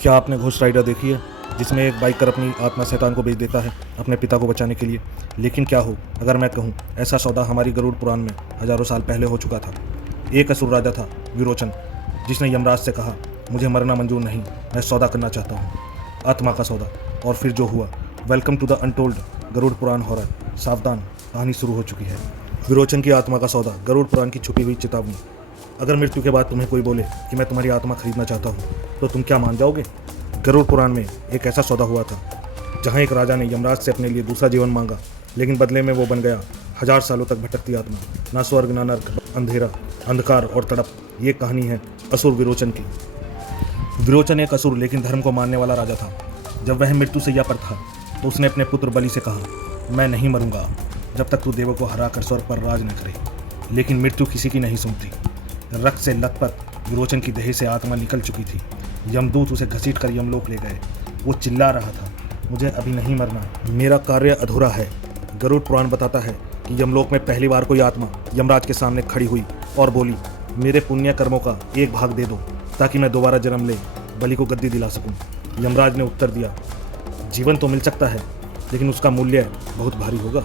क्या आपने ghost rider देखी है, जिसमें एक बाइकर अपनी आत्मा शैतान को बेच देता है अपने पिता को बचाने के लिए। लेकिन क्या हो अगर मैं कहूँ ऐसा सौदा हमारी गरुड़ पुराण में हजारों साल पहले हो चुका था। एक असुर राजा था विरोचन, जिसने यमराज से कहा, मुझे मरना मंजूर नहीं, मैं सौदा करना चाहता हूँ, आत्मा का सौदा। और फिर जो हुआ। Welcome to the untold Garuda Purana horror. सावधान, कहानी शुरू हो चुकी है। विरोचन की आत्मा का सौदा, गरुड़ पुराण की छुपी हुई चेतावनी। अगर मृत्यु के बाद तुम्हें कोई बोले कि मैं तुम्हारी आत्मा खरीदना चाहता हूँ, तो तुम क्या मान जाओगे? गरुड़ पुराण में एक ऐसा सौदा हुआ था, जहाँ एक राजा ने यमराज से अपने लिए दूसरा जीवन मांगा, लेकिन बदले में वो बन गया 1000 सालों तक भटकती आत्मा। ना स्वर्ग ना नर्क, अंधेरा, अंधकार और तड़प। ये कहानी है असुर विरोचन की। विरोचन एक असुर लेकिन धर्म को मानने वाला राजा था। जब वह मृत्यु सैया पर था, तो उसने अपने पुत्र बलि से कहा, मैं नहीं मरूंगा जब तक तू देवों को हराकर स्वर्ग पर राज न करे। लेकिन मृत्यु किसी की नहीं सुनती। रक्त से लथपथ विरोचन की देह से आत्मा निकल चुकी थी। यमदूत उसे घसीट कर यमलोक ले गए। वो चिल्ला रहा था, मुझे अभी नहीं मरना, मेरा कार्य अधूरा है। गरुड़ पुराण बताता है कि यमलोक में पहली बार कोई आत्मा यमराज के सामने खड़ी हुई और बोली, मेरे पुण्य कर्मों का एक भाग दे दो ताकि मैं दोबारा जन्म ले बलि को गद्दी दिला सकूं। यमराज ने उत्तर दिया, जीवन तो मिल सकता है, लेकिन उसका मूल्य बहुत भारी होगा।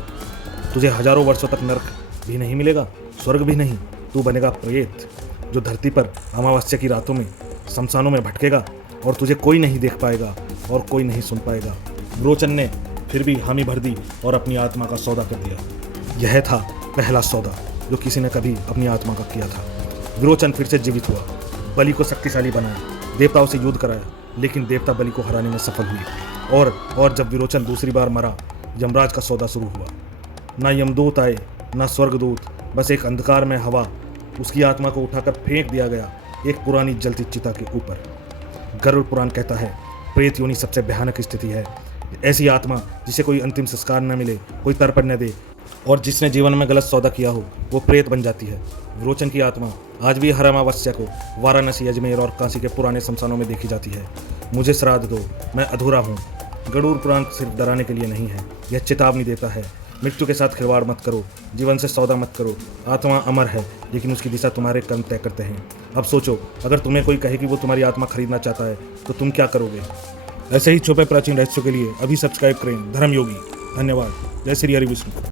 तुझे हजारों वर्षों तक नरक भी नहीं मिलेगा, स्वर्ग भी नहीं। तू बनेगा प्रेत, जो धरती पर अमावस्या की रातों में शमशानों में भटकेगा, और तुझे कोई नहीं देख पाएगा और कोई नहीं सुन पाएगा। विरोचन ने फिर भी हामी भर दी और अपनी आत्मा का सौदा कर दिया। यह था पहला सौदा जो किसी ने कभी अपनी आत्मा का किया था। विरोचन फिर से जीवित हुआ, बलि को शक्तिशाली बनाया, देवताओं से युद्ध कराया, लेकिन देवता बलि को हराने में सफल हुए। और जब विरोचन दूसरी बार मरा, यमराज का सौदा शुरू हुआ। ना यमदूत आए, ना स्वर्गदूत, बस एक अंधकार में हवा। उसकी आत्मा को उठाकर फेंक दिया गया एक पुरानी जलती चिता के ऊपर। गरुड़ पुराण कहता है, प्रेत योनि सबसे भयानक स्थिति है। ऐसी आत्मा जिसे कोई अंतिम संस्कार न मिले, कोई तर्पण न दे, और जिसने जीवन में गलत सौदा किया हो, वो प्रेत बन जाती है। विरोचन की आत्मा आज भी हर अमावस्या को वाराणसी, अजमेर और काशी के पुराने शमशानों में देखी जाती है। मुझे श्राद्ध दो, मैं अधूरा हूँ। गरुड़ पुराण सिर्फ डराने के लिए नहीं है, यह चेतावनी देता है, मृत्यु के साथ खिलवाड़ मत करो, जीवन से सौदा मत करो। आत्मा अमर है, लेकिन उसकी दिशा तुम्हारे कर्म तय करते हैं। अब सोचो, अगर तुम्हें कोई कहे कि वो तुम्हारी आत्मा खरीदना चाहता है, तो तुम क्या करोगे? ऐसे ही छुपे प्राचीन रहस्यों के लिए अभी सब्सक्राइब करें धर्मयोगी। धन्यवाद। जय श्री हरि विष्णु।